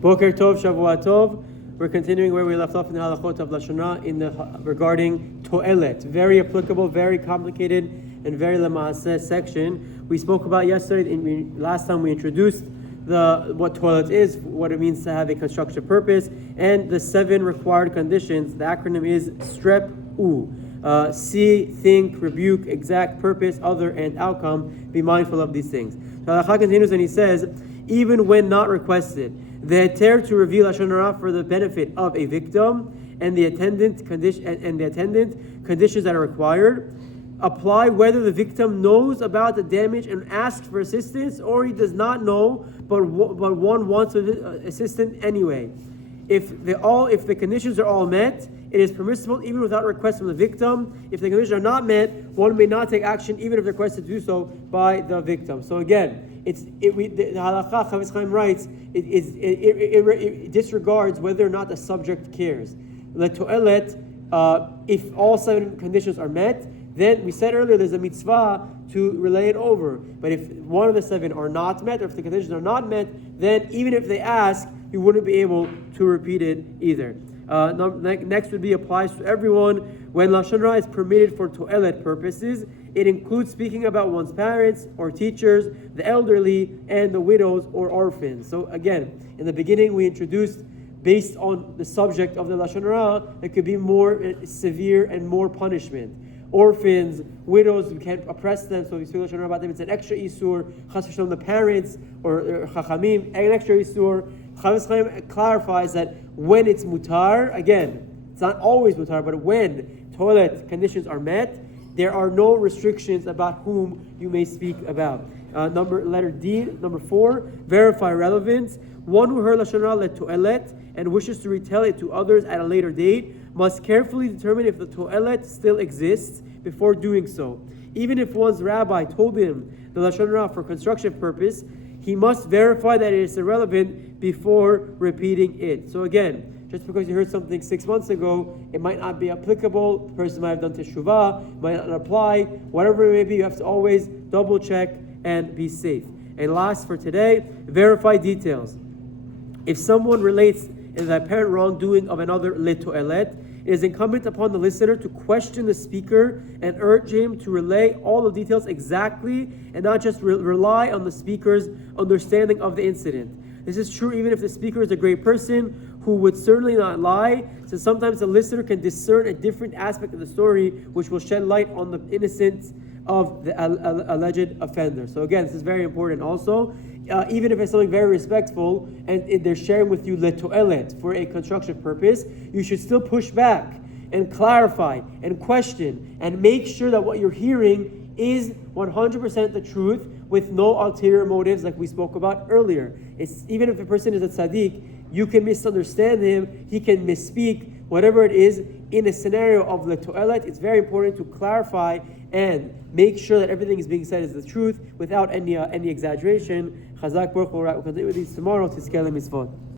Boker Tov, Shavua Tov. We're continuing where we left off in the Halachot of Lashon Hara regarding Toelet. Very applicable, very complicated, and very Lamaaseh section. We spoke about yesterday, last time we introduced what Toelet is, what it means to have a constructive purpose, and the 7 required conditions. The acronym is STREP-U. See, think, rebuke, exact, purpose, other, and outcome. Be mindful of these things. The Halakha continues and he says, even when not requested, the heter to reveal Lashon Hara for the benefit of a victim and the attendant conditions that are required apply whether the victim knows about the damage and asks for assistance, or he does not know but one wants assistance anyway. If the conditions are all met, it is permissible even without request from the victim. If the conditions are not met, one may not take action even if requested to do so by the victim. So again, the halakha, Chafetz Chaim writes, it disregards whether or not the subject cares. The Toelet, if all 7 conditions are met, then we said earlier there's a mitzvah to relay it over. But if one of the 7 are not met, or if the conditions are not met, then even if they ask, you wouldn't be able to repeat it either. Next would be applies to everyone. When Lashon Hara is permitted for Toelet purposes, it includes speaking about one's parents or teachers, the elderly, and the widows or orphans. So again, in the beginning we introduced, based on the subject of the Lashon Hara, it could be more severe and more punishment. Orphans, widows, we can't oppress them, so if you speak Lashon Hara about them, it's an extra isur. Chas v'shalom, the parents or chachamim, an extra isur. Chafetz Chaim clarifies that when it's mutar, again, it's not always mutar, but when Toelet conditions are met, there are no restrictions about whom you may speak about. Letter D, number 4, verify relevance. One who heard Lashon Hara Toelet and wishes to retell it to others at a later date must carefully determine if the Toelet still exists before doing so. Even if one's rabbi told him the Lashon Hara for construction purpose, he must verify that it is irrelevant before repeating it. So again, just because you heard something 6 months ago, it might not be applicable. The person might have done teshuvah, might not apply. Whatever it may be, you have to always double check and be safe. And last for today, verify details. If someone relates the apparent wrongdoing of another Toelet, it is incumbent upon the listener to question the speaker and urge him to relay all the details exactly and not just rely on the speaker's understanding of the incident. This is true even if the speaker is a great person who would certainly not lie, since sometimes the listener can discern a different aspect of the story which will shed light on the innocence of the alleged offender. So again, this is very important also. Even if it's something very respectful and they're sharing with you Toelet for a constructive purpose, you should still push back and clarify and question and make sure that what you're hearing is 100% the truth with no ulterior motives like we spoke about earlier. It's even if a person is a tzaddik, you can misunderstand him, he can misspeak, whatever it is. In a scenario of Toelet, it's very important to clarify and make sure that everything is being said is the truth without any exaggeration. Chazak Baruch Hu. We'll continue with these tomorrow to scale mitzvot.